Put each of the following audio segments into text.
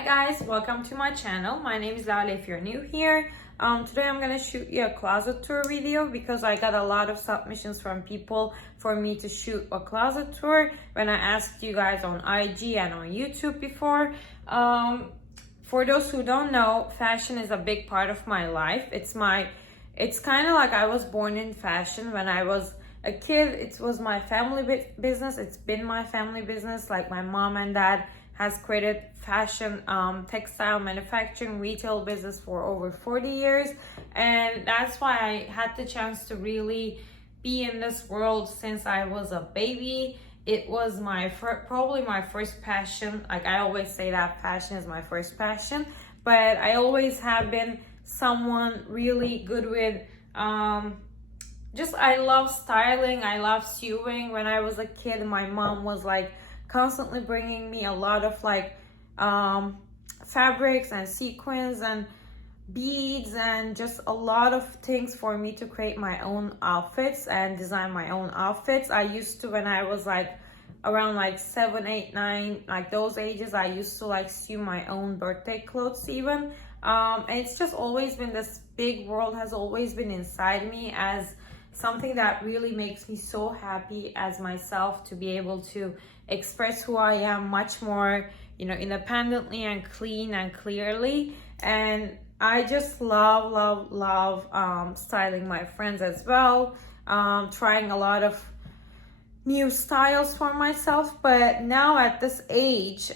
Hi guys, welcome to my channel. My name is Lale if you're new here. Today I'm gonna shoot you a closet tour video because I got a lot of submissions from people for me to shoot a closet tour when I asked you guys on IG and on YouTube before. For those who don't know, fashion is a big part of my life. It's kind of like I was born in fashion. When I was a kid, it was my family business. It's been my family business. Like my mom and dad has created fashion, textile manufacturing, retail business for over 40 years. And that's why I had the chance to really be in this world since I was a baby. It was probably my first passion. Like I always say that fashion is my first passion, but I always have been someone really good with, I love styling. I love sewing. When I was a kid, my mom was like constantly bringing me a lot of fabrics and sequins and beads and just a lot of things for me to create my own outfits and design my own outfits. I used to, when I was around 7, 8, 9, those ages, I used to sew my own birthday clothes even. And it's just always been, this big world has always been inside me as something that really makes me so happy as myself to be able to express who I am much more, independently and clean and clearly. And I just love styling my friends as well, trying a lot of new styles for myself. But now at this age,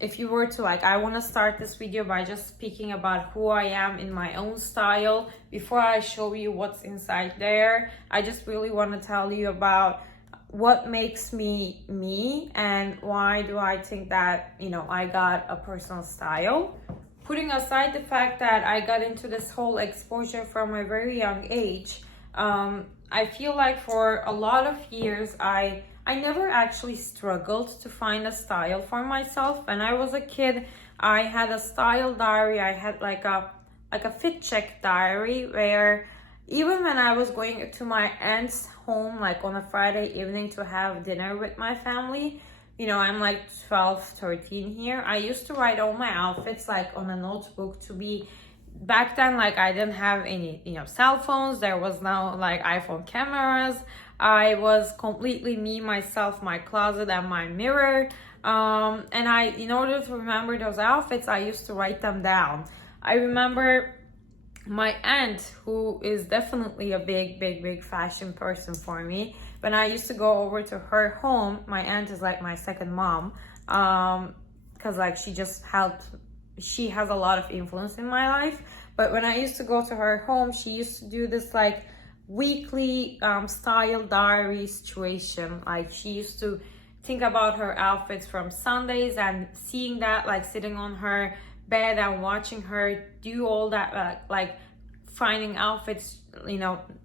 if you were to I want to start this video by just speaking about who I am in my own style. Before I show you what's inside there, I just really want to tell you about what makes me me and why do I think that I got a personal style. Putting aside the fact that I got into this whole exposure from a very young age, I feel like for a lot of years I never actually struggled to find a style for myself. When I was a kid, I had a style diary. I had like a fit check diary where even when I was going to my aunt's home on a Friday evening to have dinner with my family, I'm 12, 13 here, I used to write all my outfits on a notebook. To be back then, I didn't have any cell phones. There was no iPhone cameras. I was completely me, myself, my closet and my mirror. And in order to remember those outfits, I used to write them down. I remember my aunt, who is definitely a big fashion person for me. When I used to go over to her home, my aunt is like my second mom, because she just helped. She has a lot of influence in my life. But when I used to go to her home, she used to do this weekly style diary situation. She used to think about her outfits from Sundays and seeing that sitting on her bed and watching her do all that, finding outfits,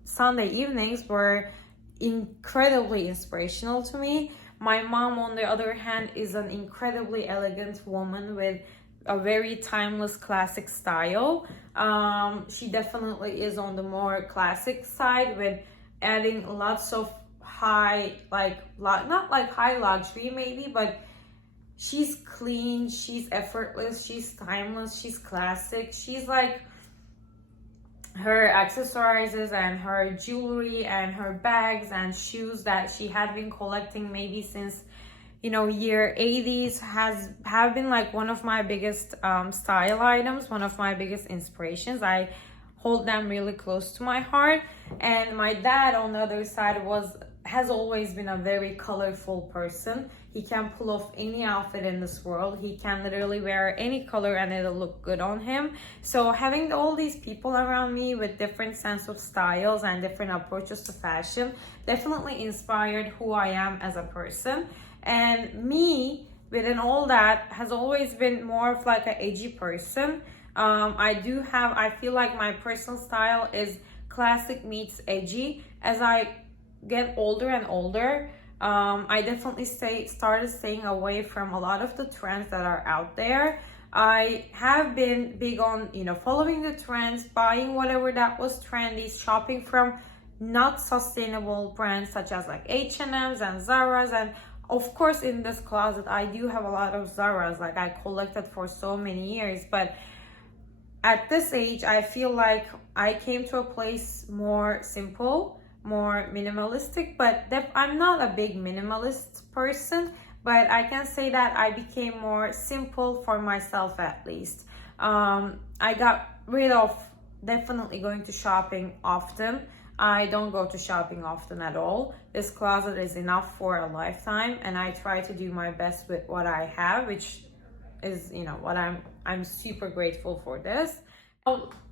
Sunday evenings were incredibly inspirational to me. My mom, on the other hand, is an incredibly elegant woman with a very timeless classic style. She definitely is on the more classic side with adding lots of high, not high luxury maybe, but she's clean, she's effortless, she's timeless, she's classic. She's her accessories and her jewelry and her bags and shoes that she had been collecting maybe since year 80s have been one of my biggest style items, one of my biggest inspirations. I hold them really close to my heart. And my dad, on the other side, has always been a very colorful person. He can pull off any outfit in this world. He can literally wear any color and it'll look good on him. So having all these people around me with different sense of styles and different approaches to fashion definitely inspired who I am as a person. And me, within all that, has always been more of an edgy person. I feel like my personal style is classic meets edgy. As I get older and older, I definitely started staying away from a lot of the trends that are out there. I have been big on, following the trends, buying whatever that was trendy, shopping from not sustainable brands such as H&M's and Zara's and Of course, in this closet, I do have a lot of Zara's, like I collected for so many years, but at this age, I feel like I came to a place more simple, more minimalistic, but I'm not a big minimalist person, but I can say that I became more simple for myself at least. I got rid of definitely going to shopping often. I don't go to shopping often at all. This closet is enough for a lifetime, and I try to do my best with what I have, which is, you know, what I'm super grateful for this.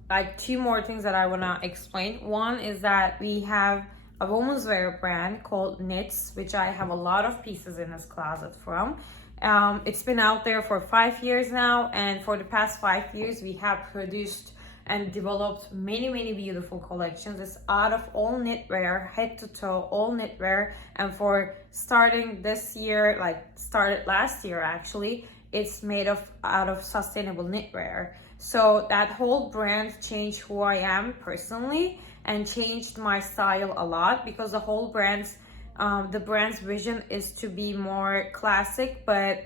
Like 2 more things that I want to explain. One is that we have a women's wear brand called Knitss, which I have a lot of pieces in this closet from. It's been out there for 5 years now, and for the past 5 years we have produced and developed many beautiful collections. It's out of all knitwear, head to toe, all knitwear. And for starting this year, like started last year actually, it's made out of sustainable knitwear. So that whole brand changed who I am personally and changed my style a lot, because the whole the brand's vision is to be more classic, but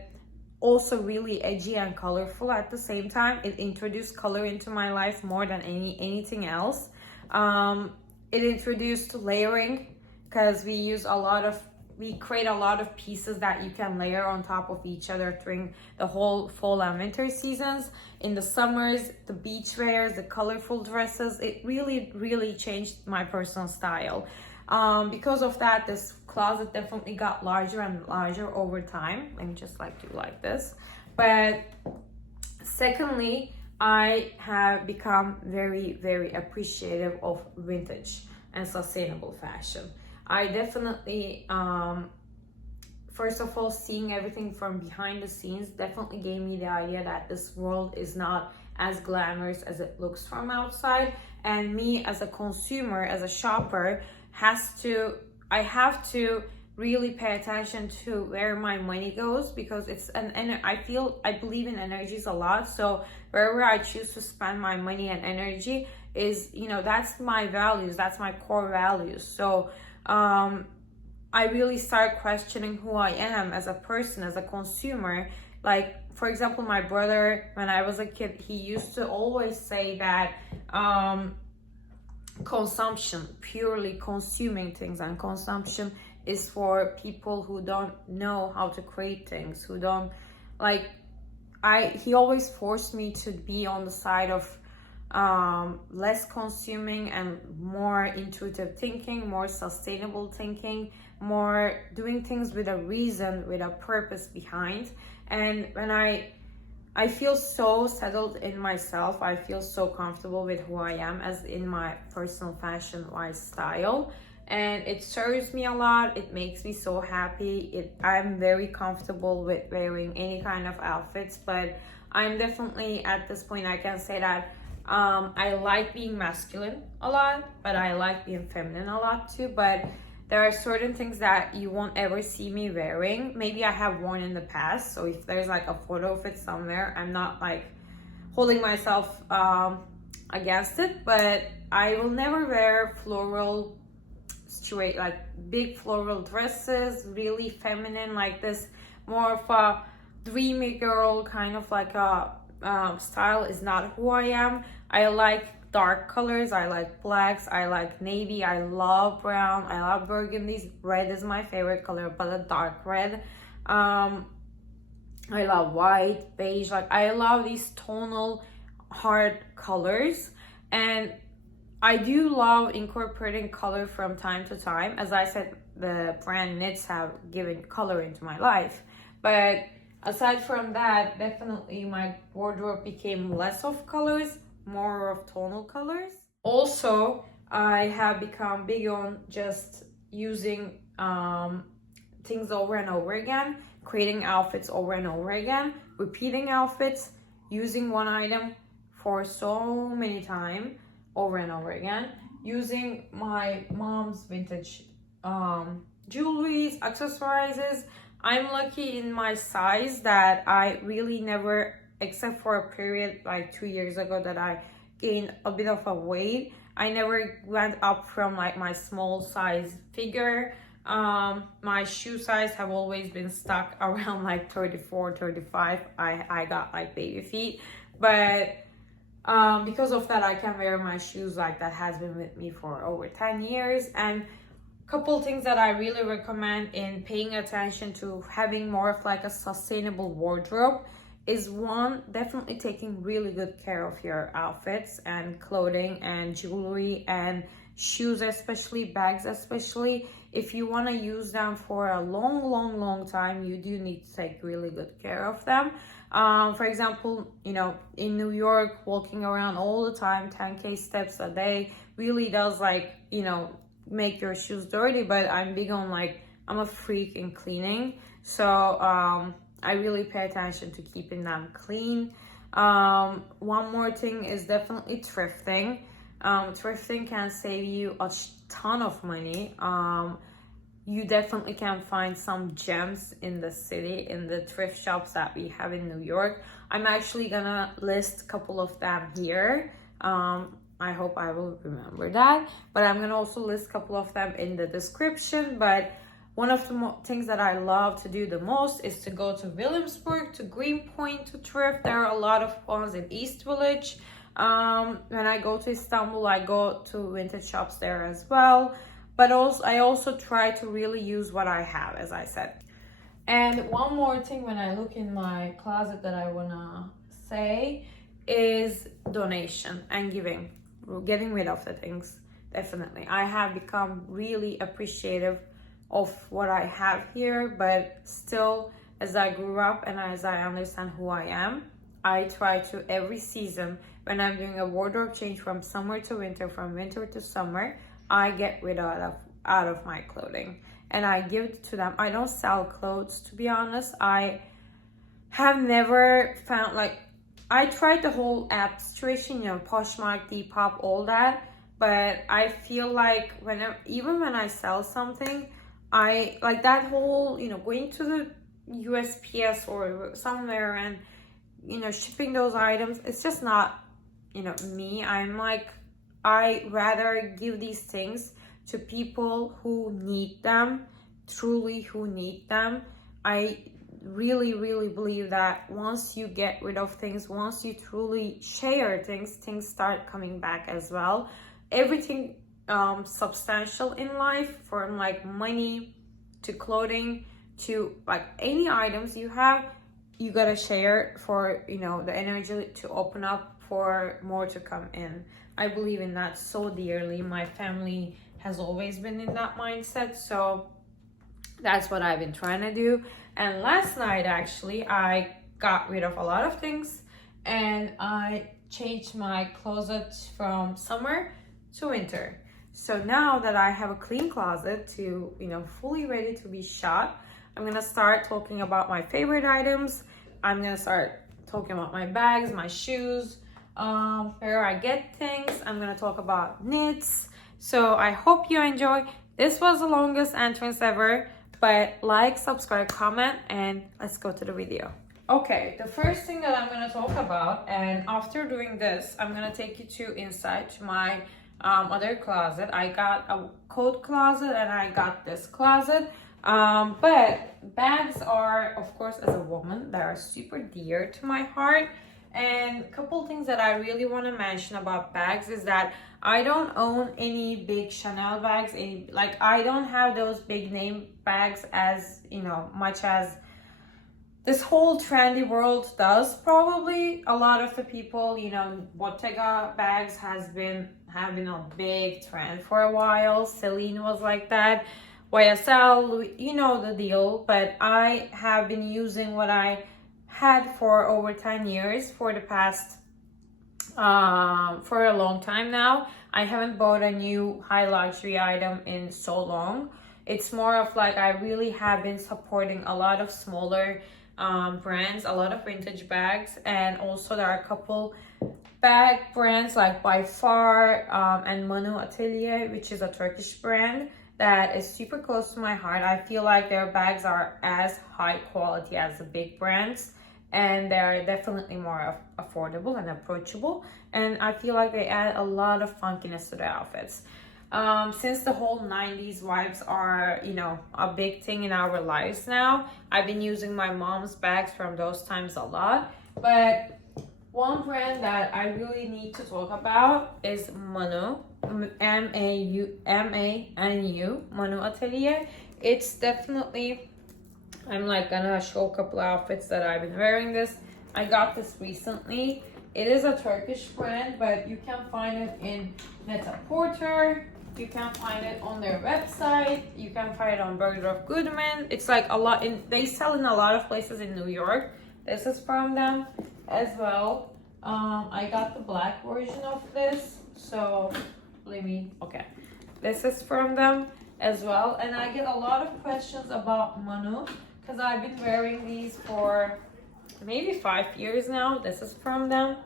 also really edgy and colorful at the same time. It introduced color into my life more than anything else. It introduced layering, because we create a lot of pieces that you can layer on top of each other during the whole fall and winter seasons. In the summers, the beach wears, the colorful dresses, it really changed my personal style. Because of that, this closet definitely got larger and larger over time. Let me just do like this. But secondly, I have become very appreciative of vintage and sustainable fashion. I definitely, first of all, seeing everything from behind the scenes definitely gave me the idea that this world is not as glamorous as it looks from outside. And me as a consumer, as a shopper, I have to really pay attention to where my money goes, because I believe in energies a lot. So wherever I choose to spend my money and energy is, you know, that's my values, that's my core values. So I really start questioning who I am as a person, as a consumer. Like, for example, my brother, when I was a kid, he used to always say that consumption, purely consuming things, and consumption is for people who don't know how to create things, who don't he always forced me to be on the side of less consuming and more intuitive thinking, more sustainable thinking, more doing things with a reason, with a purpose behind. And when I feel so settled in myself, I feel so comfortable with who I am as in my personal fashion wise style, and it serves me a lot. It makes me so happy. I'm very comfortable with wearing any kind of outfits, but I'm definitely at this point, I can say that I like being masculine a lot, but I like being feminine a lot too. But there are certain things that you won't ever see me wearing. Maybe I have worn in the past. So if there's a photo of it somewhere, I'm not holding myself against it. But I will never wear floral, straight, big floral dresses, really feminine, like this, more of a dreamy girl kind of a style is not who I am. I like dark colors, I like blacks, I like navy, I love brown, I love burgundies. Red is my favorite color, but a dark red. I love white, beige, I love these tonal hard colors. And I do love incorporating color from time to time. As I said, the brand Knitss have given color into my life. But aside from that, definitely my wardrobe became less of colors, more of tonal colors. Also, I have become big on just using things over and over again, creating outfits over and over again, repeating outfits, using one item for so many times over and over again, using my mom's vintage jewelries, accessories. I'm lucky in my size that I really never, except for a period 2 years ago that I gained a bit of a weight, I never went up from my small size figure. My shoe size have always been stuck around like 34, 35. I got like baby feet, but because of that, I can wear my shoes like that has been with me for over 10 years. And couple things that I really recommend in paying attention to having more of like a sustainable wardrobe is one, definitely taking really good care of your outfits and clothing and jewelry and shoes, especially bags, especially if you want to use them for a long time. You do need to take really good care of them. For example, you know, in New York, walking around all the time, 10K steps a day really does, like, you know, make your shoes dirty. But I'm big on, like, I'm a freak in cleaning, so I really pay attention to keeping them clean. One more thing is definitely thrifting. Thrifting can save you a ton of money. You definitely can find some gems in the city, in the thrift shops that we have in New York. I'm actually gonna list a couple of them here. I hope I will remember that, but I'm gonna also list a couple of them in the description. But one of the things that I love to do the most is to go to Williamsburg, to Greenpoint to thrift. There are a lot of ones in East Village. When I go to Istanbul, I go to vintage shops there as well. But also, I also try to really use what I have, as I said. And one more thing when I look in my closet that I wanna say is donation and giving. Getting rid of the things, definitely. I have become really appreciative of what I have here, but still, as I grew up and as I understand who I am, I try to every season, when I'm doing a wardrobe change from summer to winter, from winter to summer, I get rid out of my clothing and I give it to them. I don't sell clothes, to be honest. I have never found, like, I tried the whole app situation, you know, Poshmark, Depop, all that, but I feel like even when I sell something, I like that whole, you know, going to the USPS or somewhere and, you know, shipping those items. It's just not, you know, me. I'm like, I rather give these things to people who need them, truly who need them. I really believe that once you get rid of things, once you truly share things, things start coming back as well. Everything substantial in life, from like money to clothing to like any items you have, you gotta share for, you know, the energy to open up for more to come in. I believe in that so dearly. My family has always been in that mindset, so that's what I've been trying to do. And last night, actually, I got rid of a lot of things and I changed my closet from summer to winter. So now that I have a clean closet to, you know, fully ready to be shot, I'm gonna start talking about my favorite items. I'm gonna start talking about my bags, my shoes, where I get things. I'm gonna talk about Knitss. So I hope you enjoy. This was the longest entrance ever, but like, subscribe, comment, and let's go to the video. Okay, the first thing that I'm gonna talk about, and after doing this, I'm gonna take you to inside to my other closet. I got a coat closet and I got this closet. But bags are, of course, as a woman, they are super dear to my heart. And a couple things that I really want to mention about bags is that I don't own any big Chanel bags. I don't have those big name bags as, you know, much as this whole trendy world does. Probably a lot of the people, you know, Bottega bags have been a big trend for a while. Celine was like that. YSL, you know the deal. But I have been using what I had for over 10 years for the past for a long time now. I haven't bought a new high luxury item in so long. It's more of like I really have been supporting a lot of smaller brands, a lot of vintage bags, and also there are a couple bag brands like By Far and Manu Atelier, which is a Turkish brand that is super close to my heart. I feel like their bags are as high quality as the big brands, and they're definitely more affordable and approachable, and I feel like they add a lot of funkiness to the outfits. Since the whole 90s vibes are, you know, a big thing in our lives now, I've been using my mom's bags from those times a lot. But one brand that I really need to talk about is Manu, M-A-N-U, Manu Atelier. It's definitely, I'm like gonna show a couple outfits that I've been wearing this. I got this recently. It is a Turkish brand, but you can find it in Net-a-Porter. You can find it on their website. You can find it on Bergdorf Goodman. It's like a lot they sell in a lot of places in New York. This is from them as well. I got the black version of this. So okay. This is from them as well. And I get a lot of questions about Manu because I've been wearing these for maybe 5 years now. This is from them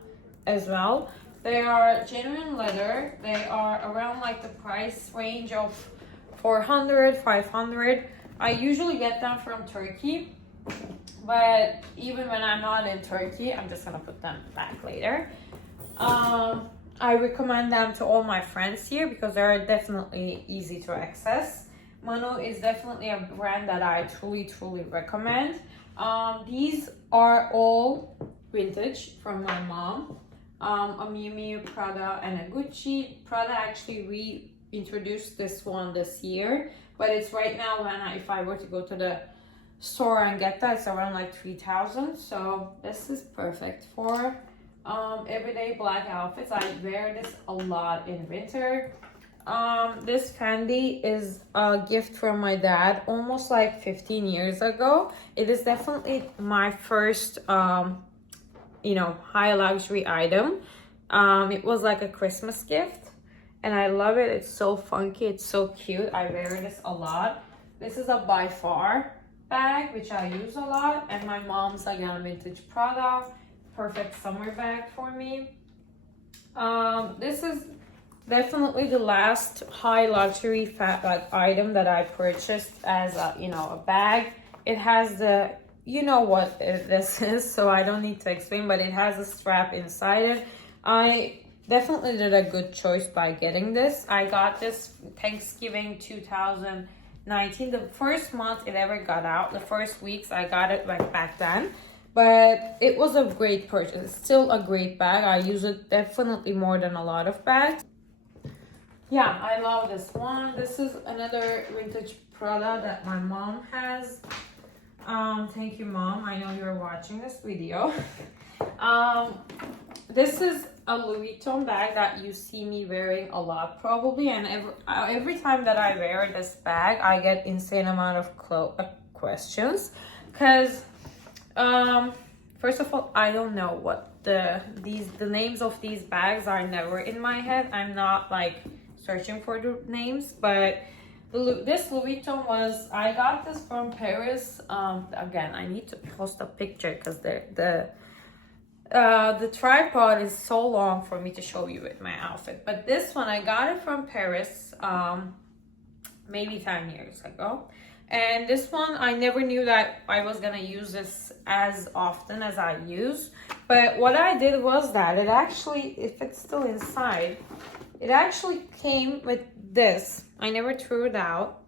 as well. They are genuine leather. They are around like the price range of 400, 500. I usually get them from Turkey, but even when I'm not in Turkey, I'm just gonna put them back later. I recommend them to all my friends here because they're definitely easy to access. Manu is definitely a brand that I truly recommend. These are all vintage from my mom. A Miu Miu, Prada, and a Gucci. Prada actually reintroduced this one this year, but it's right now if I were to go to the store and get that, it's around like 3,000. So this is perfect for everyday black outfits. I wear this a lot in winter. This candy is a gift from my dad almost like 15 years ago. It is definitely my first you know, high luxury item. It was like a Christmas gift and I love it. It's so funky, it's so cute. I wear this a lot. This is a By Far bag, which I use a lot, and my mom's again vintage Prada, perfect summer bag for me. This is definitely the last high luxury item that I purchased as a, you know, a bag. It has the, you know what this is, so I don't need to explain, but it has a strap inside it. I definitely did a good choice by getting this. I got this Thanksgiving 2019, the first month it ever got out. The first weeks I got it like back then, but it was a great purchase. It's still a great bag. I use it definitely more than a lot of bags. Yeah, I love this one. This is another vintage Prada that my mom has. Thank you, Mom. I know you're watching this video. This is a Louis Vuitton bag that you see me wearing a lot probably, and every time that I wear this bag, I get insane amount of questions because first of all, I don't know what the names of these bags are never in my head. I'm not like searching for the names, but this Louis Vuitton I got this from Paris. Again, I need to post a picture because the tripod is so long for me to show you with my outfit. But this one, I got it from Paris maybe 10 years ago. And this one, I never knew that I was gonna use this as often as I use. But what I did was that it actually, if it's still inside, it actually came with this. I never threw it out,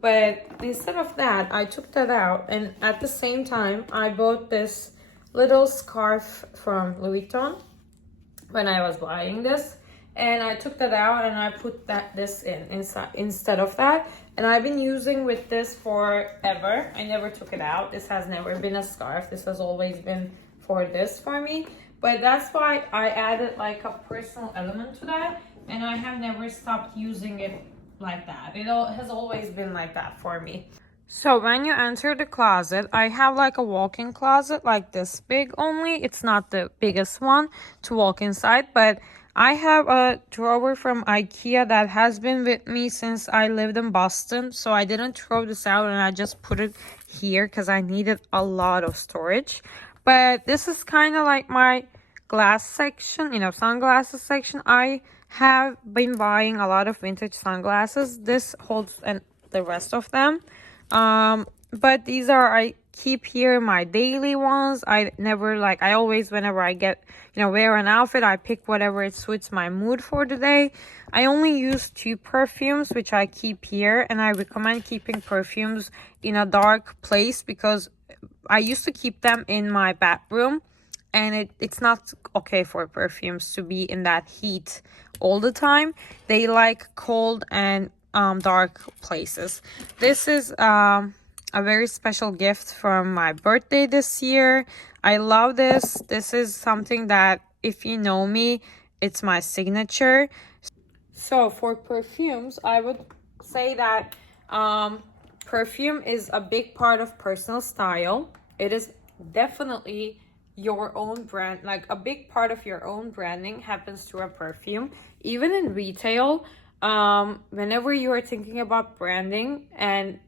but instead of that, I took that out, and at the same time, I bought this little scarf from Louis Vuitton when I was buying this, and I took that out and I put this inside instead of that, and I've been using with this forever. I never took it out. This has never been a scarf. This has always been for me, but that's why I added like a personal element to that, and I have never stopped using it like that. It has always been like that for me. So when you enter the closet, I have like a walk-in closet like this big only. It's not the biggest one to walk inside, but I have a drawer from IKEA that has been with me since I lived in Boston. So I didn't throw this out and I just put it here because I needed a lot of storage. But this is kind of like my glass section, you know, sunglasses section. I have been buying a lot of vintage sunglasses. This holds the rest of them. But these are keep here my daily ones. I never like, I always, whenever I get, wear an outfit, I pick whatever it suits my mood for the day. I only use 2 perfumes, which I keep here, and I recommend keeping perfumes in a dark place because I used to keep them in my bathroom, and it's not okay for perfumes to be in that heat all the time. They like cold and dark places. This is a very special gift from my birthday this year. I love this. This is something that, if you know me, it's my signature. So for perfumes, I would say that perfume is a big part of personal style. It is definitely your own brand. Like, a big part of your own branding happens through a perfume. Even in retail, whenever you are thinking about branding, and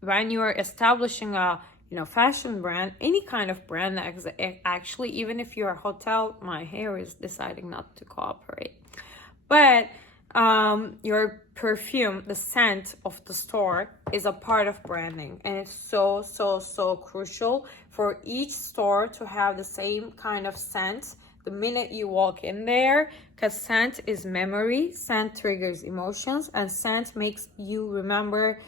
when you are establishing a fashion brand, any kind of brand, actually, even if you're a hotel, my hair is deciding not to cooperate, but your perfume, the scent of the store, is a part of branding, and it's so crucial for each store to have the same kind of scent the minute you walk in there, because scent is memory, scent triggers emotions, and scent makes you remember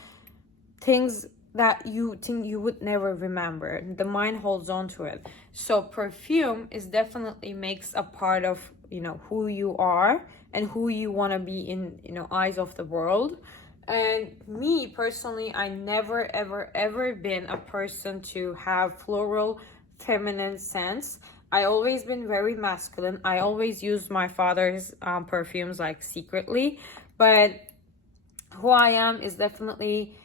things that you think you would never remember. The mind holds on to it. So perfume is definitely makes a part of who you are and who you want to be in eyes of the world. And me personally, I never ever been a person to have floral feminine scents. I always been very masculine. I always used my father's perfumes like secretly, but who I am is definitely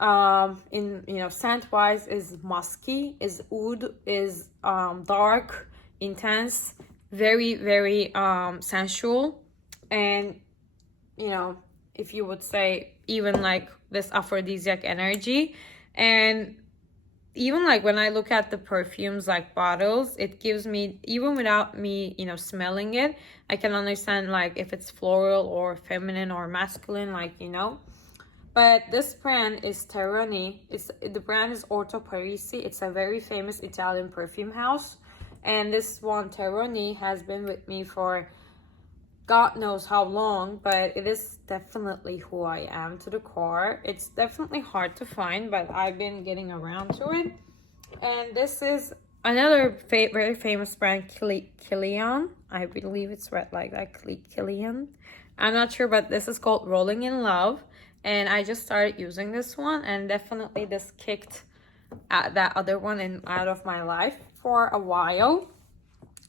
in scent wise is musky, is oud, is dark, intense, very sensual, and if you would say, even like this aphrodisiac energy. And even like when I look at the perfumes like bottles, it gives me, even without me smelling it, I can understand like if it's floral or feminine or masculine, but this brand is Terroni. The brand is Orto Parisi. It's a very famous Italian perfume house. And this one, Terroni, has been with me for God knows how long, but it is definitely who I am to the core. It's definitely hard to find, but I've been getting around to it. And this is another very famous brand, Kilian. I believe it's read like that, Kilian. I'm not sure, but this is called Rolling in Love. And I just started using this one, and definitely this kicked that other one out of my life for a while.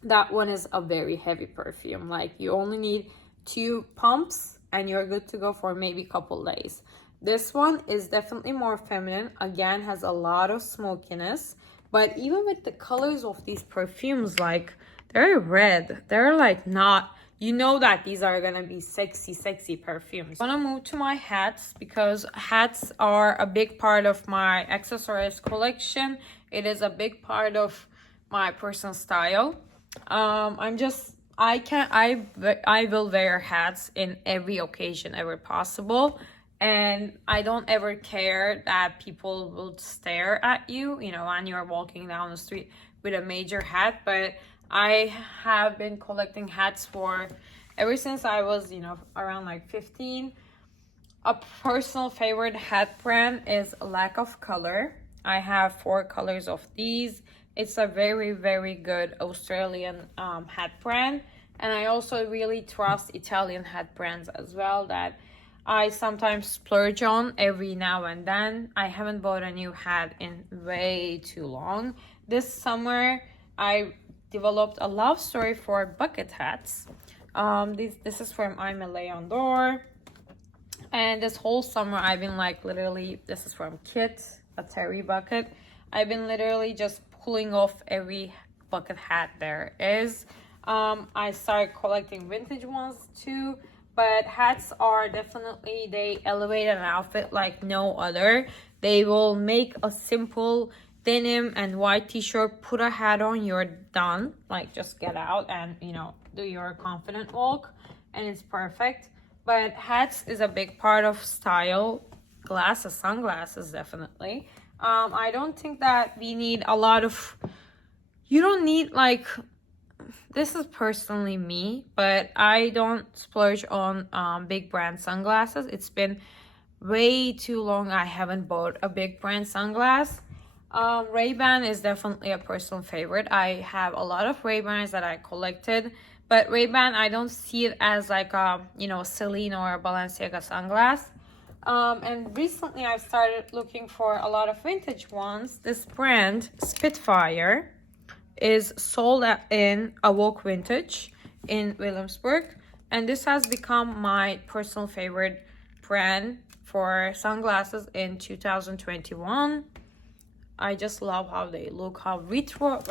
That one is a very heavy perfume. Like, you only need 2 pumps and you're good to go for maybe a couple days. This one is definitely more feminine. Again, has a lot of smokiness. But even with the colors of these perfumes, like, they're red. They're like not... that these are gonna be sexy perfumes. I wanna move to my hats, because hats are a big part of my accessories collection. It is a big part of my personal style. I will wear hats in every occasion ever possible, and I don't ever care that people will stare at you, when you're walking down the street with a major hat. But I have been collecting hats for ever since I was, around like 15. A personal favorite hat brand is Lack of Color. I have 4 colors of these. It's a very good Australian hat brand. And I also really trust Italian hat brands as well, that I sometimes splurge on every now and then. I haven't bought a new hat in way too long. This summer, I developed a love story for bucket hats. This is from I'm a Leon Door. And this whole summer, I've been like literally, this is from Kit, a terry bucket. I've been literally just pulling off every bucket hat there is. I started collecting vintage ones too, but hats are definitely, they elevate an outfit like no other. They will make a simple denim and white t-shirt, put a hat on, you're done. Like, just get out and do your confident walk, and it's perfect. But hats is a big part of style. Glasses, sunglasses, definitely. I don't think that we need a lot of, you don't need like, this is personally me, but I don't splurge on big brand sunglasses. It's been way too long I haven't bought a big brand sunglass. Ray-Ban is definitely a personal favorite. I have a lot of Ray-Bans that I collected, but Ray-Ban, I don't see it as like a, you know, Celine or a Balenciaga sunglass. And recently I've started looking for a lot of vintage ones. This brand, Spitfire, is sold in Awoke Vintage in Williamsburg, and this has become my personal favorite brand for sunglasses in 2021. I just love how they look, how retro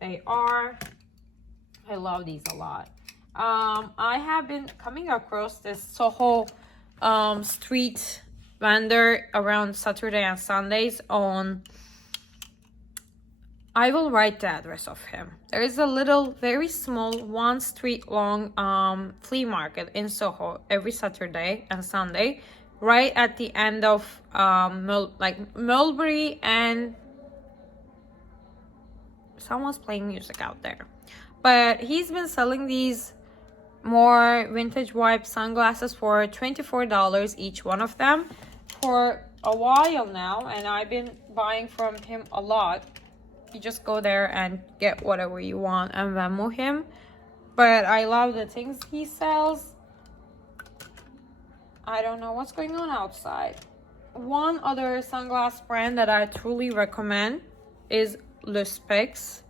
they are. I love these a lot. I have been coming across this Soho street vendor around Saturday and Sundays on, I will write the address of him. There is a little, very small, 1 street long flea market in Soho every Saturday and Sunday, right at the end of Mulberry and someone's playing music out there. But he's been selling these more vintage wipe sunglasses for $24 each one of them for a while now, and I've been buying from him a lot. You just go there and get whatever you want and Venmo him. But I love the things he sells. I don't know what's going on outside. One other sunglass brand that I truly recommend is Knitss.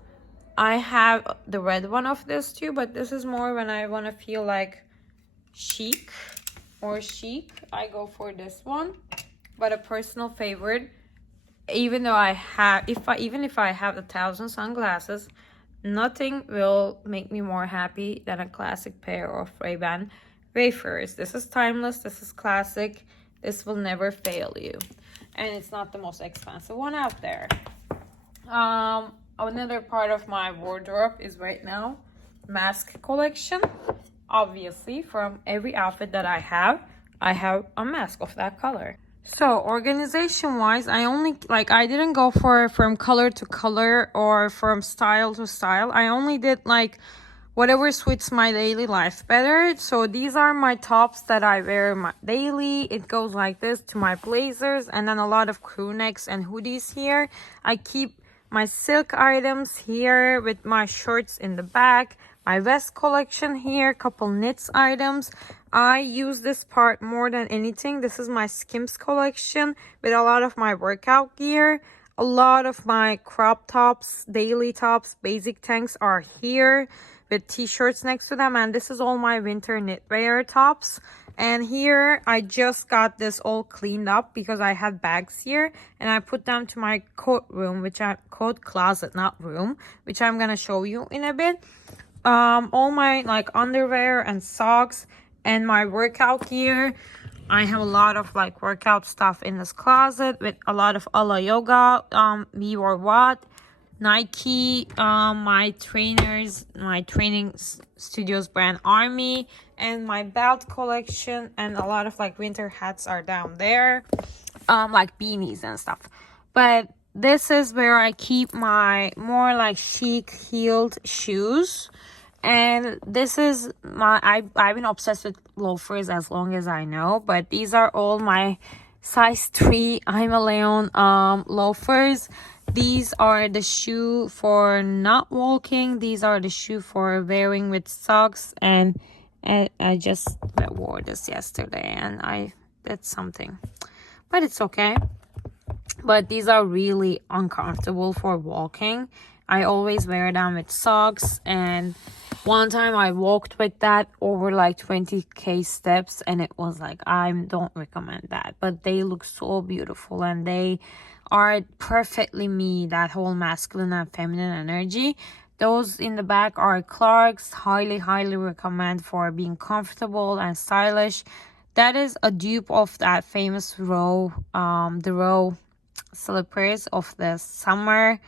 I have the red one of this too, but this is more when I want to feel like chic. I go for this one. But a personal favorite, even though I have, even if I have 1,000 sunglasses, nothing will make me more happy than a classic pair of Ray-Ban Wayfarers. This is timeless, this is classic, this will never fail you, and it's not the most expensive one out there. Another part of my wardrobe is right now mask collection. Obviously, from every outfit that I have a mask of that color. So organization wise, I didn't go for from color to color or from style to style. I only did like whatever suits my daily life better. So these are my tops that I wear daily. It goes like this to my blazers, and then a lot of crew necks and hoodies here. I keep my silk items here with my shirts in the back. My vest collection here, couple knits items. I use this part more than anything. This is my Skims collection with a lot of my workout gear. A lot of my crop tops, daily tops, basic tanks are here with t-shirts next to them. And this is all my winter knitwear tops. And here I just got this all cleaned up because I had bags here, and I put them to my coat room, coat closet, not room, which I'm gonna show you in a bit. All my like underwear and socks and my workout gear. I have a lot of like workout stuff in this closet with a lot of Ala Yoga, Me or What, Nike, my trainers, my training studios brand Army, and my belt collection, and a lot of like winter hats are down there, like beanies and stuff. But this is where I keep my more like chic heeled shoes. And this is I've been obsessed with loafers as long as I know, but these are all my size 3 I'm a Leon loafers. These are the shoe for not walking. These are the shoe for wearing with socks, and I just wore this yesterday and I did something, but it's okay. But these are really uncomfortable for walking. I always wear them with socks, and one time I walked with that over like 20k steps, and it was like, I don't recommend that. But they look so beautiful, and they are perfectly me, that whole masculine and feminine energy. Those in the back are Clark's. Highly recommend for being comfortable and stylish. That is a dupe of that famous the Row slippers of the summer.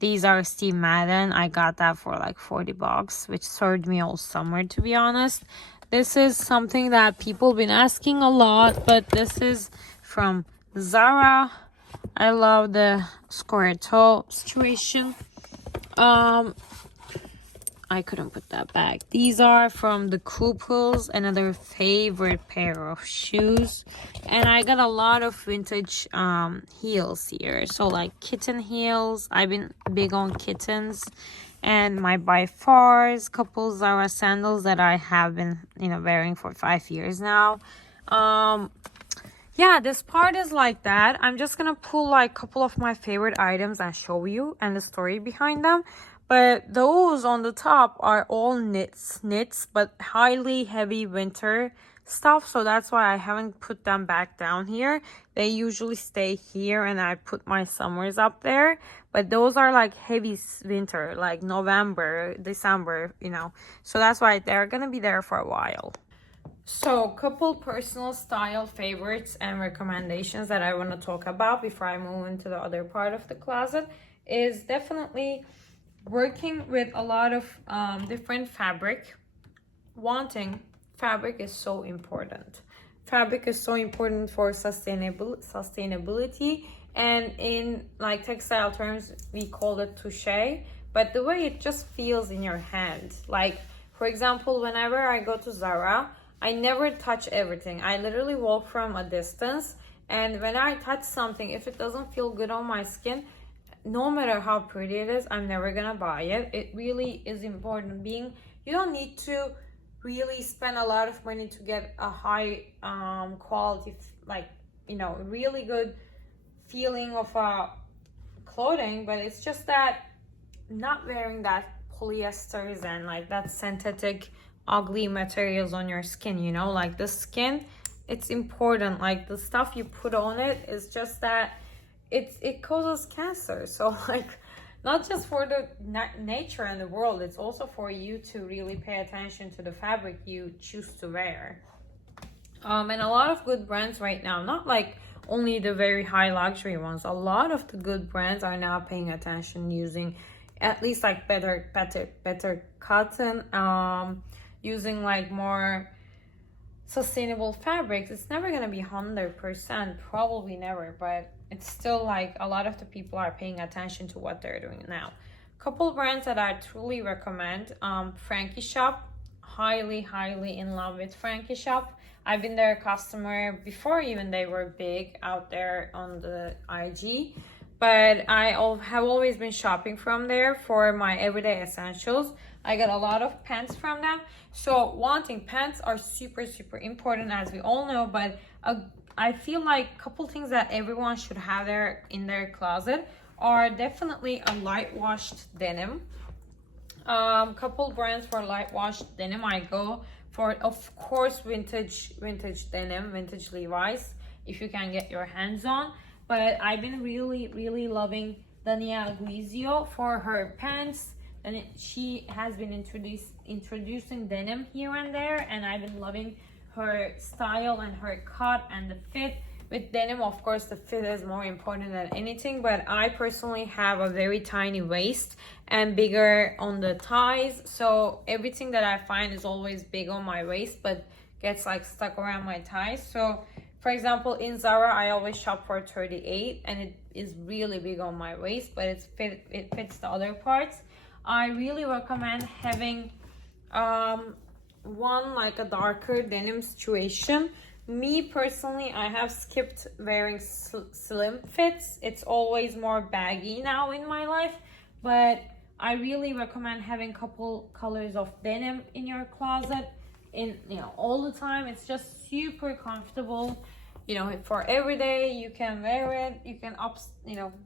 These are Steve Madden. I got that for like $40, which served me all summer, to be honest. This is something that people been asking a lot, but this is from Zara. I love the square toe situation. I couldn't put that back. These are from the Couples, another favorite pair of shoes. And I got a lot of vintage heels here. So like kitten heels. I've been big on kittens. And my by fars, couple Zara sandals that I have been, wearing for 5 years now. Yeah, this part is like that. I'm just gonna pull like a couple of my favorite items and show you and the story behind them. But those on the top are all knits, but highly heavy winter stuff. So that's why I haven't put them back down here. They usually stay here and I put my summers up there. But those are like heavy winter, like November, December, So that's why they're gonna be there for a while. So, couple personal style favorites and recommendations that I want to talk about before I move into the other part of the closet is definitely working with a lot of different fabric. Wanting fabric is so important. Fabric is so important for sustainability, and in like textile terms we call it touche, but the way it just feels in your hand. Like for example, whenever I go to Zara, I never touch everything. I literally walk from a distance, and when I touch something, if it doesn't feel good on my skin, no matter how pretty it is, I'm never gonna buy it. It really is important. You don't need to really spend a lot of money to get a high quality, like really good feeling of clothing, but it's just that not wearing that polyesters and like that synthetic ugly materials on your skin, like the skin, it's important. Like the stuff you put on it is just that it causes cancer. So like not just for the nature and the world, it's also for you to really pay attention to the fabric you choose to wear. And a lot of good brands right now, not like only the very high luxury ones, a lot of the good brands are now paying attention, using at least like better cotton, using like more sustainable fabrics. It's never gonna be 100%, probably never, but it's still like a lot of the people are paying attention to what they're doing now. Couple brands that I truly recommend, Frankie Shop. Highly in love with Frankie Shop. I've been their customer before even they were big out there on the IG, but I have always been shopping from there for my everyday essentials. I got a lot of pants from them. So wanting pants are super important, as we all know, but I feel like a couple things that everyone should have there in their closet are definitely a light washed denim. Couple brands for light washed denim. I go for, of course, vintage denim, vintage Levi's, if you can get your hands on. But I've been really loving Dania Guizio for her pants, and she has been introducing denim here and there, and I've been loving her style and her cut and the fit. With denim, of course, the fit is more important than anything, but I personally have a very tiny waist and bigger on the thighs, so everything that I find is always big on my waist but gets like stuck around my thighs. So for example, in Zara, I always shop for 38, and it is really big on my waist, but it fits the other parts. I really recommend having one like a darker denim situation. Me personally, I have skipped wearing slim fits. It's always more baggy now in my life, but I really recommend having a couple colors of denim in your closet all the time. It's just super comfortable. For every day you can wear it. You can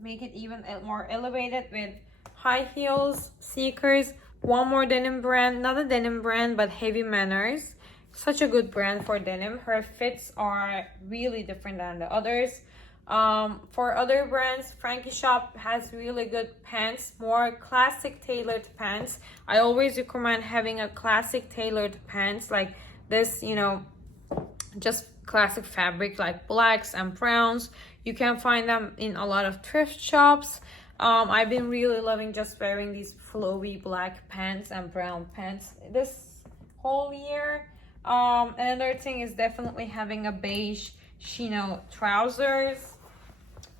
make it even more elevated with high heels, sneakers. One more denim brand, not a denim brand, but Heavy Manners. Such a good brand for denim. Her fits are really different than the others. For other brands, Frankie Shop has really good pants, more classic tailored pants. I always recommend having a classic tailored pants like this, just classic fabric like blacks and browns. You can find them in a lot of thrift shops. I've been really loving just wearing these flowy black pants and brown pants this whole year. Another thing is definitely having a beige chino trousers.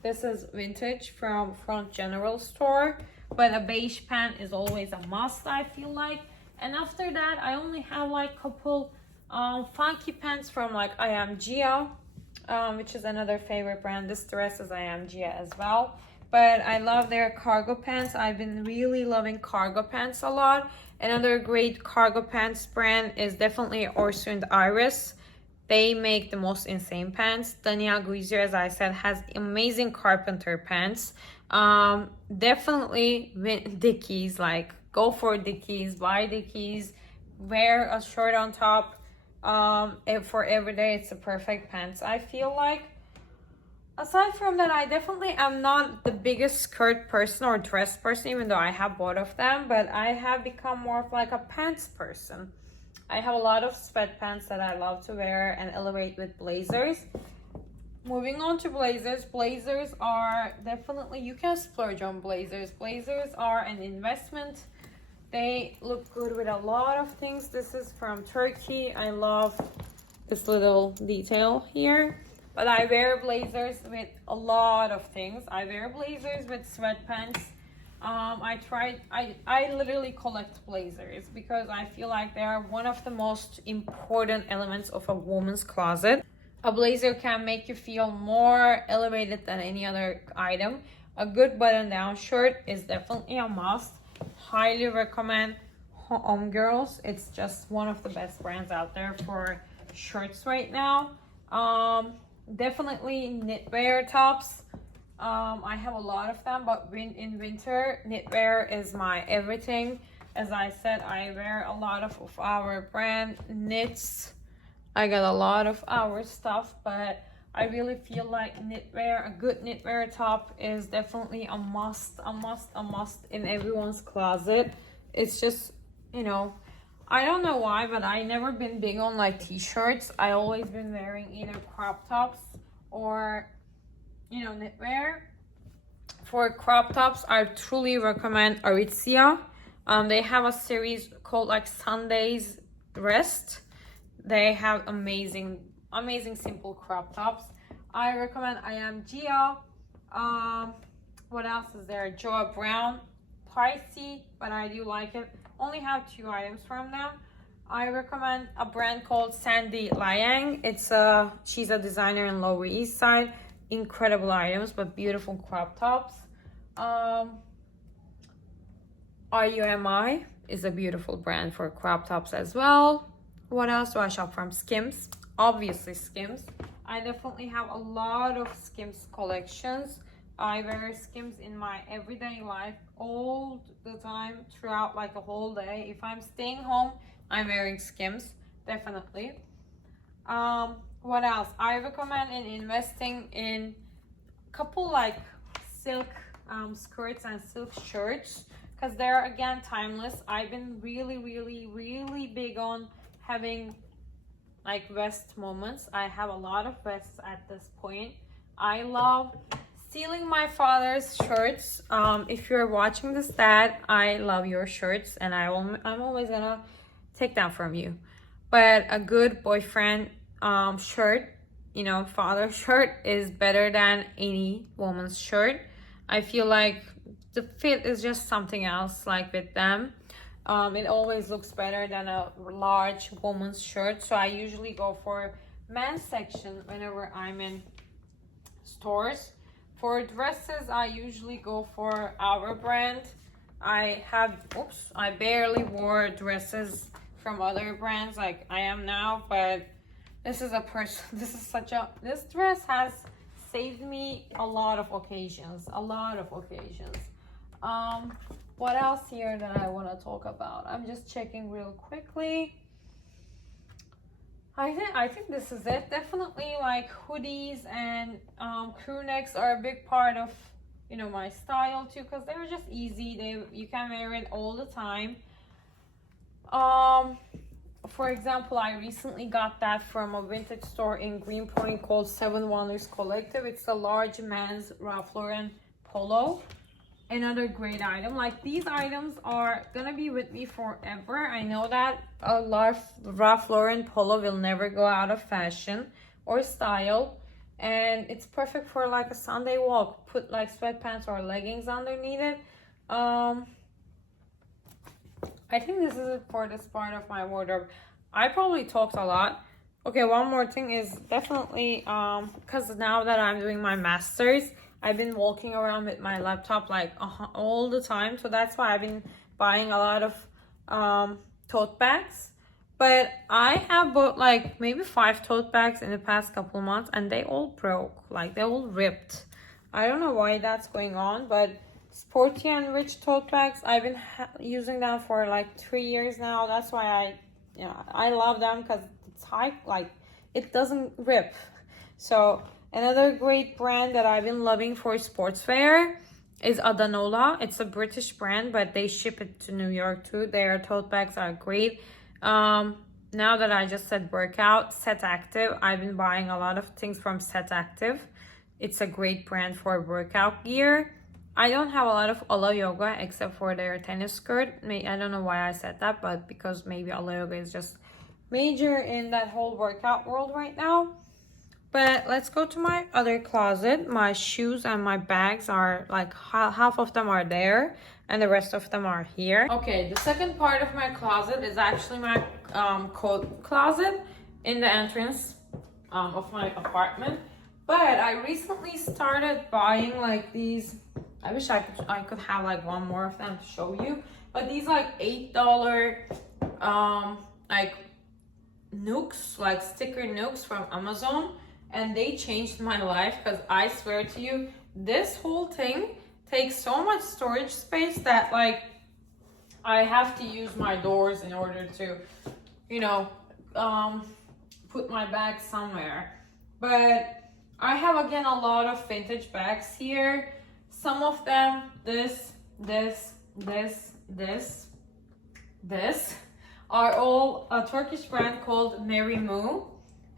This is vintage from Front General Store, but a beige pant is always a must, I feel like. And after that, I only have like couple funky pants from like I Am Gia, which is another favorite brand. This dress is I Am Gia as well. But I love their cargo pants. I've been really loving cargo pants a lot. Another great cargo pants brand is definitely Orso and Iris. They make the most insane pants. Danielle Guizier, as I said, has amazing carpenter pants. Definitely Dickies, like go for Dickies, buy Dickies, wear a shirt on top. For every day, it's a perfect pants, I feel like. Aside from that, I definitely am not the biggest skirt person or dress person, even though I have both of them, but I have become more of like a pants person. I have a lot of sweatpants that I love to wear and elevate with blazers. Moving on to blazers. Blazers are definitely, you can splurge on blazers. Blazers are an investment. They look good with a lot of things. This is from Turkey. I love this little detail here. But I wear blazers with a lot of things. I wear blazers with sweatpants. I literally collect blazers because I feel like they are one of the most important elements of a woman's closet. A blazer can make you feel more elevated than any other item. A good button-down shirt is definitely a must. Highly recommend Homme Girls. It's just one of the best brands out there for shirts right now. Definitely knitwear tops. I have a lot of them, but in winter, knitwear is my everything. As I said, I wear a lot of our brand Knitss. I got a lot of our stuff, but I really feel like knitwear, a good knitwear top is definitely a must in everyone's closet. It's just, you know, I don't know why, but I never been big on like t-shirts. I always been wearing either crop tops or, you know, knitwear. For crop tops, I truly recommend Aritzia. They have a series called like Sunday's Rest. They have amazing simple crop tops. I recommend I Am Gia. What else is there? Joa Brown. Pricey, but I do like it. Only have 2 items from them. I recommend a brand called Sandy Liang. She's a designer in Lower East Side. Incredible items, but beautiful crop tops. RUMI is a beautiful brand for crop tops as well. What else do I shop from? Skims. Obviously Skims. I definitely have a lot of Skims collections. I wear Skims in my everyday life all the time, throughout like a whole day. If I'm staying home, I'm wearing Skims, definitely. What else? I recommend investing in a couple like silk skirts and silk shirts, because they're again timeless. I've been really big on having like vest moments. I have a lot of vests at this point. I love stealing my father's shirts. If you're watching this, Dad, I love your shirts and I'm always gonna take them from you. But a good boyfriend shirt, you know, father shirt is better than any woman's shirt. I feel like the fit is just something else, like with them. It always looks better than a large woman's shirt. So I usually go for men's section whenever I'm in stores. For dresses, I usually go for our brand. I barely wore dresses from other brands like I am now, but this dress has saved me a lot of occasions. What else here that I want to talk about? I'm just checking real quickly. I think this is it. Definitely like hoodies and crew necks are a big part of, you know, my style too, because they're just easy. You can wear it all the time. For example, I recently got that from a vintage store in Greenpoint called Seven Wonders Collective. It's a large men's Ralph Lauren polo. Another great item. Like, these items are gonna be with me forever. I know that a Ralph Lauren polo will never go out of fashion or style. and it's perfect for like a Sunday walk. Put like sweatpants or leggings underneath it. I think this is it for this part of my wardrobe. I probably talked a lot. Okay, one more thing is definitely because now that I'm doing my master's, I've been walking around with my laptop like all the time, so that's why I've been buying a lot of tote bags. But I have bought like maybe 5 tote bags in the past couple of months, and they all broke, like they all ripped. I don't know why that's going on, but sporty and rich tote bags, I've been using them for like 3 years now. That's why I love them, because it's high, like it doesn't rip. So another great brand that I've been loving for sportswear is Adanola. It's a British brand, but they ship it to New York too. Their tote bags are great. Now that I just said workout, Set Active, I've been buying a lot of things from Set Active. It's a great brand for workout gear. I don't have a lot of Ala Yoga except for their tennis skirt. I don't know why I said that, but because maybe Ala Yoga is just major in that whole workout world right now. But let's go to my other closet. My shoes and my bags are like half of them are there and the rest of them are here. Okay, the second part of my closet is actually my coat closet in the entrance of my apartment. But I recently started buying like these. I wish I could have like one more of them to show you. But these like $8 like nooks, like sticker nooks from Amazon. And they changed my life, because I swear to you, this whole thing takes so much storage space that like I have to use my doors in order to, you know, put my bags somewhere. But I have again a lot of vintage bags here. Some of them, this are all a Turkish brand called Mary Moo.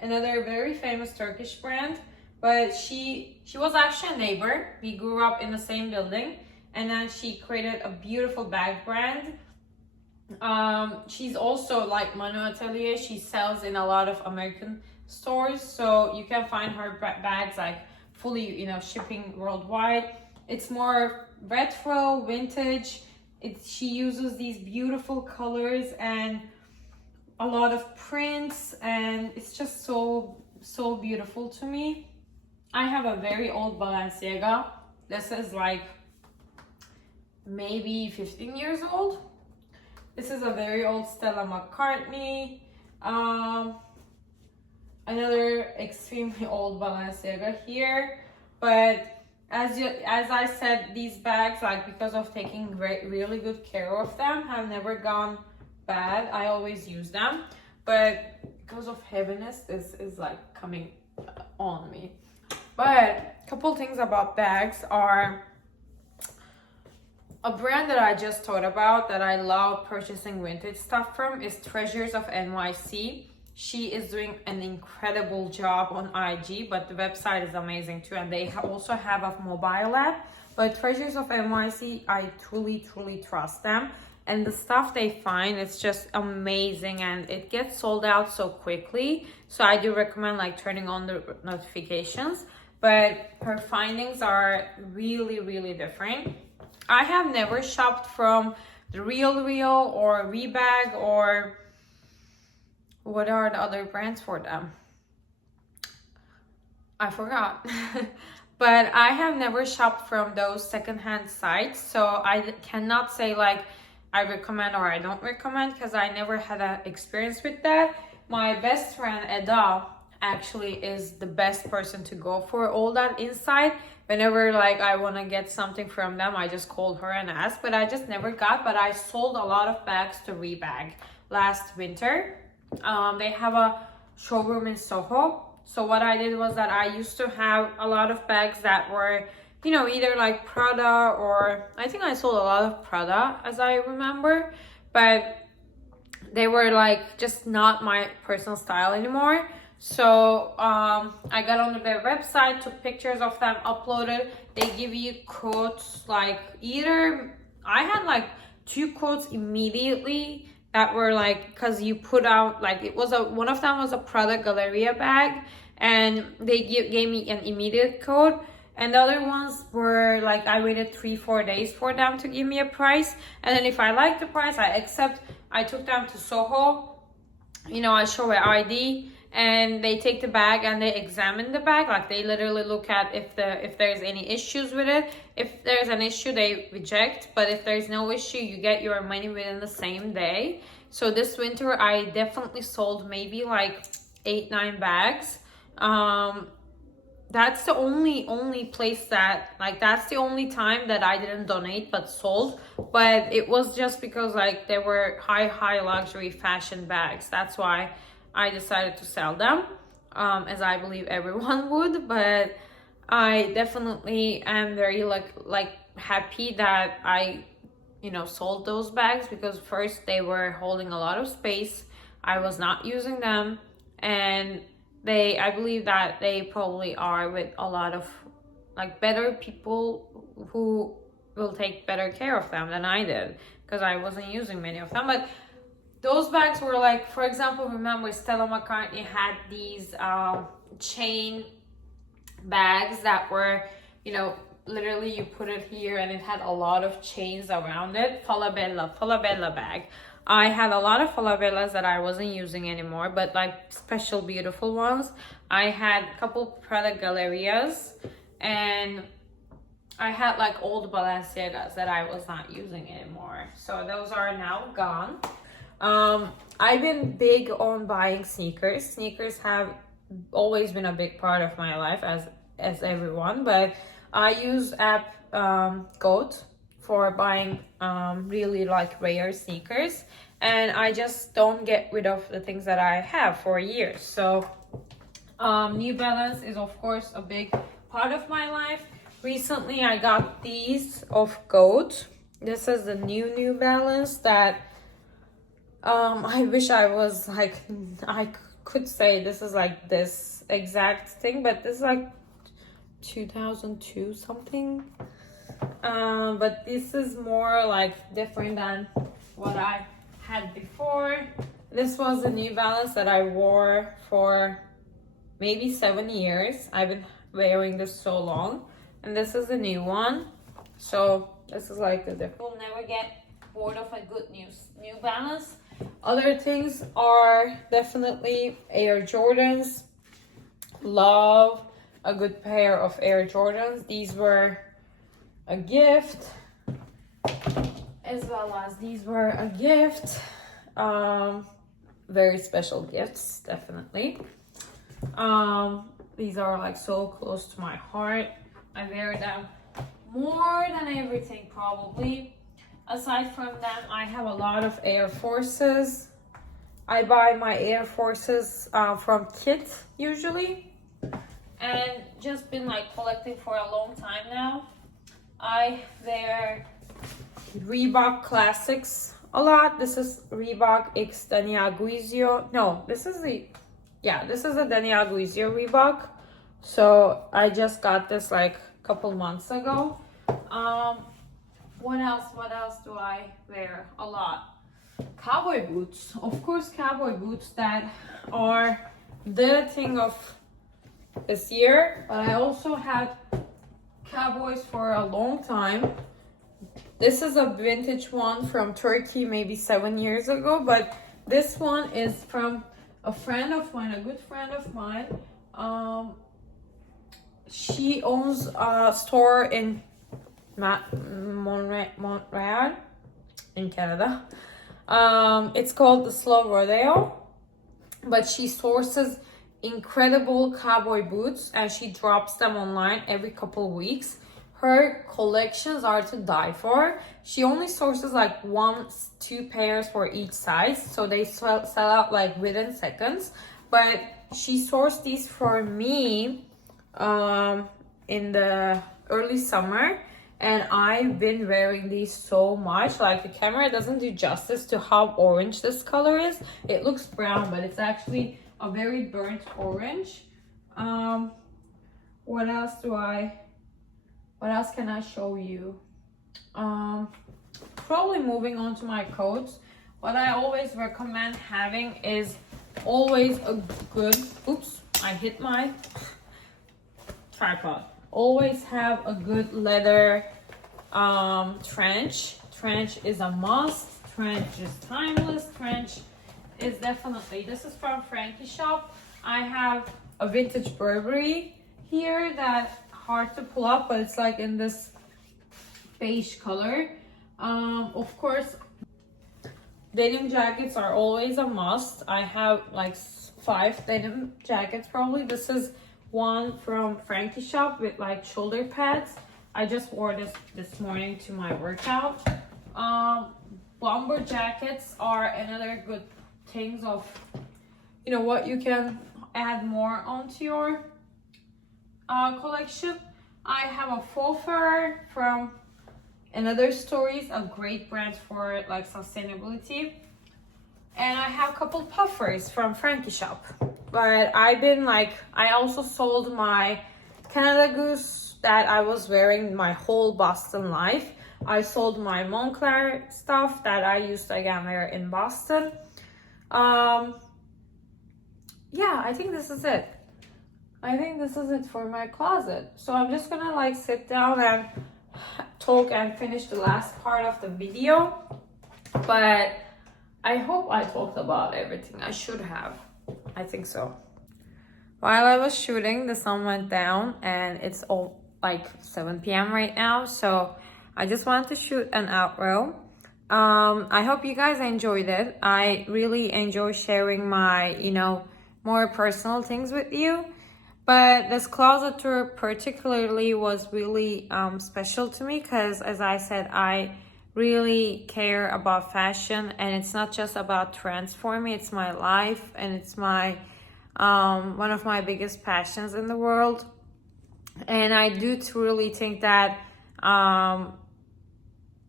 Another very famous Turkish brand, but she was actually a neighbor. We grew up in the same building, and then she created a beautiful bag brand. She's also like Manu Atelier. She sells in a lot of American stores, so you can find her bags like fully, you know, shipping worldwide. It's more retro, vintage. She uses these beautiful colors and a lot of prints, and it's just so beautiful to me. I have a very old Balenciaga. This is like maybe 15 years old. This is a very old Stella McCartney. Another extremely old Balenciaga here. But as I said, these bags, like because of taking really good care of them, have never gone bad. I always use them, but because of heaviness, this is like coming on me. But a couple things about bags are a brand that I just thought about that I love purchasing vintage stuff from is Treasures of NYC. She is doing an incredible job on IG, but the website is amazing too, and they also have a mobile app. But Treasures of NYC, I truly trust them. And the stuff they find, it's just amazing, and it gets sold out so quickly. So I do recommend like turning on the notifications. But her findings are really different. I have never shopped from The Real or Rebag, or what are the other brands for them? I forgot. But I have never shopped from those secondhand sites, so I cannot say like I recommend or I don't recommend, because I never had an experience with that. My best friend Eda actually is the best person to go for all that insight. Whenever like I want to get something from them, I just call her and ask, but I just never got. But I sold a lot of bags to Rebag last winter. They have a showroom in Soho. So what I did was that I used to have a lot of bags that were, you know, either like Prada, or I think I sold a lot of Prada as I remember, but they were like just not my personal style anymore. So I got onto their website, took pictures of them, uploaded. They give you quotes, like either I had like 2 quotes immediately that were like, because you put out like, it was one of them was a Prada Galleria bag, and they gave me an immediate code. And the other ones were like, I waited 3-4 days for them to give me a price. And then if I like the price, I accept. I took them to Soho. You know, I show an ID and they take the bag and they examine the bag. Like they literally look at if there's any issues with it. If there's an issue, they reject. But if there's no issue, you get your money within the same day. So this winter, I definitely sold maybe like 8-9 bags. That's the only place that, like, that's the only time that I didn't donate but sold. But it was just because like they were high luxury fashion bags. That's why I decided to sell them, as I believe everyone would. But I definitely am very like happy that I, you know, sold those bags, because first they were holding a lot of space. I was not using them, and I believe that they probably are with a lot of like better people who will take better care of them than I did, because I wasn't using many of them. But those bags were like, for example, remember Stella McCartney had these chain bags that were, you know, literally you put it here and it had a lot of chains around it. Falabella bag. I had a lot of Falabellas that I wasn't using anymore, but like special beautiful ones. I had a couple Prada Gallerias, and I had like old Balenciagas that I was not using anymore. So those are now gone. I've been big on buying sneakers. Sneakers have always been a big part of my life, as everyone, but I use app Goat for buying really like rare sneakers, and I just don't get rid of the things that I have for years. So New Balance is of course a big part of my life. Recently I got these of Goat. This is the New Balance that I wish I was like, I could say this is like this exact thing, but this is like 2002 something. But this is more like different than what I had before. This was the New Balance that I wore for maybe 7 years. I've been wearing this so long, and this is the new one. So this is like the different. We'll never get bored of a good New Balance. Other things are definitely Air Jordans. Love a good pair of Air Jordans. These were a gift, as well as these were a gift. Very special gifts, definitely. These are like so close to my heart. I wear them more than everything probably. Aside from them, I have a lot of Air Forces. I buy my Air Forces from Kit usually, and just been like collecting for a long time now. I wear Reebok Classics a lot. This is Reebok X Daniel Guizio. No, this is the Daniel Guizio Reebok. So I just got this like a couple months ago. What else do I wear a lot? Cowboy boots. Of course, cowboy boots that are the thing of this year. But I also had Cowboys for a long time. This is a vintage one from Turkey, maybe 7 years ago. But this one is from a friend of mine, a good friend of mine. She owns a store in Montreal in Canada. It's called the Slow Rodeo, but she sources incredible cowboy boots and she drops them online every couple weeks. Her collections are to die for. She only sources like 1-2 pairs for each size, so they sell out like within seconds. But she sourced these for me in the early summer, and I've been wearing these so much. Like, the camera doesn't do justice to how orange this color is. It looks brown, but it's actually a very burnt orange. What else can I show you? Probably moving on to my coats. What I always recommend having is always a good, I hit my tripod. Always have a good leather trench. Trench is a must. Trench is timeless. Trench is definitely, this is from Frankie shop. I have a vintage Burberry here that's hard to pull up, but it's like in this beige color. Of course, denim jackets are always a must. I have like 5 denim jackets probably. This is one from Frankie shop with like shoulder pads. I just wore this morning to my workout. Bomber jackets are another good things of, you know, what you can add more onto your collection. I have a faux fur from Another Stories, a great brand for like sustainability. And I have a couple puffers from Frankie shop. But I've been like, I also sold my Canada Goose that I was wearing my whole Boston life. I sold my Moncler stuff that I used to again wear in Boston. Yeah, I think this is it. I think this is it for my closet. So I'm just gonna like sit down and talk and finish the last part of the video. But I hope I talked about everything. I should have. I think so. While I was shooting, the sun went down and it's all like 7 p.m. right now. So I just wanted to shoot an outro. I hope you guys enjoyed it. I really enjoy sharing my, you know, more personal things with you. But this closet tour particularly was really special to me because, as I said, I really care about fashion, and it's not just about trends for me. It's my life, and it's my one of my biggest passions in the world. And I do truly think that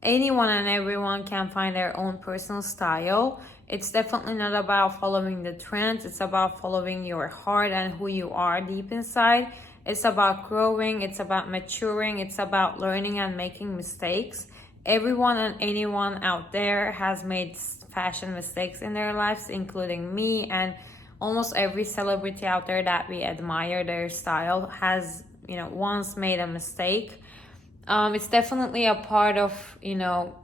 anyone and everyone can find their own personal style. It's definitely not about following the trends. It's about following your heart and who you are deep inside. It's about growing. It's about maturing. It's about learning and making mistakes. Everyone and anyone out there has made fashion mistakes in their lives, including me, and almost every celebrity out there that we admire their style has, you know, once made a mistake. It's definitely a part of, you know,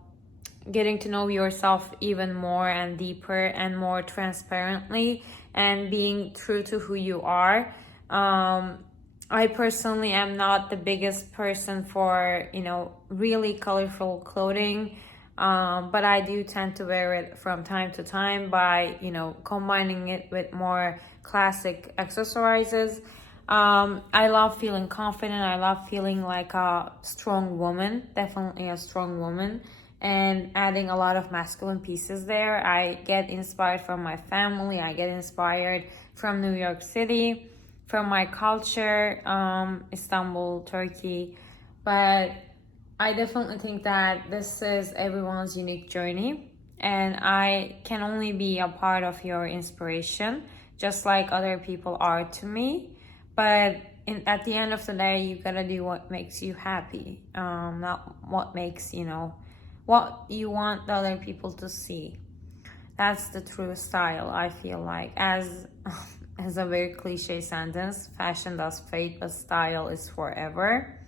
getting to know yourself even more and deeper and more transparently and being true to who you are. I personally am not the biggest person for, you know, really colorful clothing, but I do tend to wear it from time to time by, you know, combining it with more classic accessorizes. I love feeling confident. I love feeling like a strong woman, definitely a strong woman, and adding a lot of masculine pieces there. I get inspired from my family. I get inspired from New York City, from my culture, Istanbul, Turkey. But I definitely think that this is everyone's unique journey, and I can only be a part of your inspiration, just like other people are to me. But at the end of the day, you gotta do what makes you happy, not what makes, you know, what you want the other people to see. That's the true style, I feel like. As a very cliche sentence, fashion does fade, but style is forever.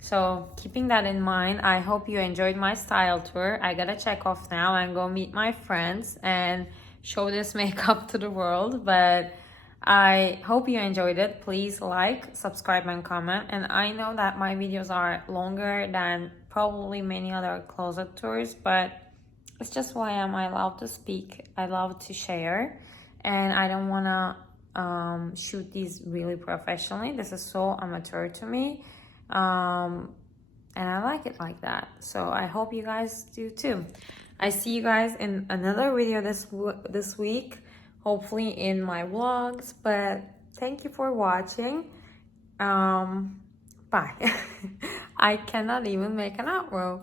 So keeping that in mind, I hope you enjoyed my style tour. I gotta check off now and go meet my friends and show this makeup to the world. But I hope you enjoyed it. Please like, subscribe, and comment. And I know that my videos are longer than probably many other closet tours, but it's just who I am. I love to speak. I love to share. And I don't want to shoot these really professionally. This is so amateur to me. And I like it like that. So I hope you guys do too. I see you guys in another video this week. Hopefully in my vlogs, but thank you for watching. Bye. I cannot even make an outro.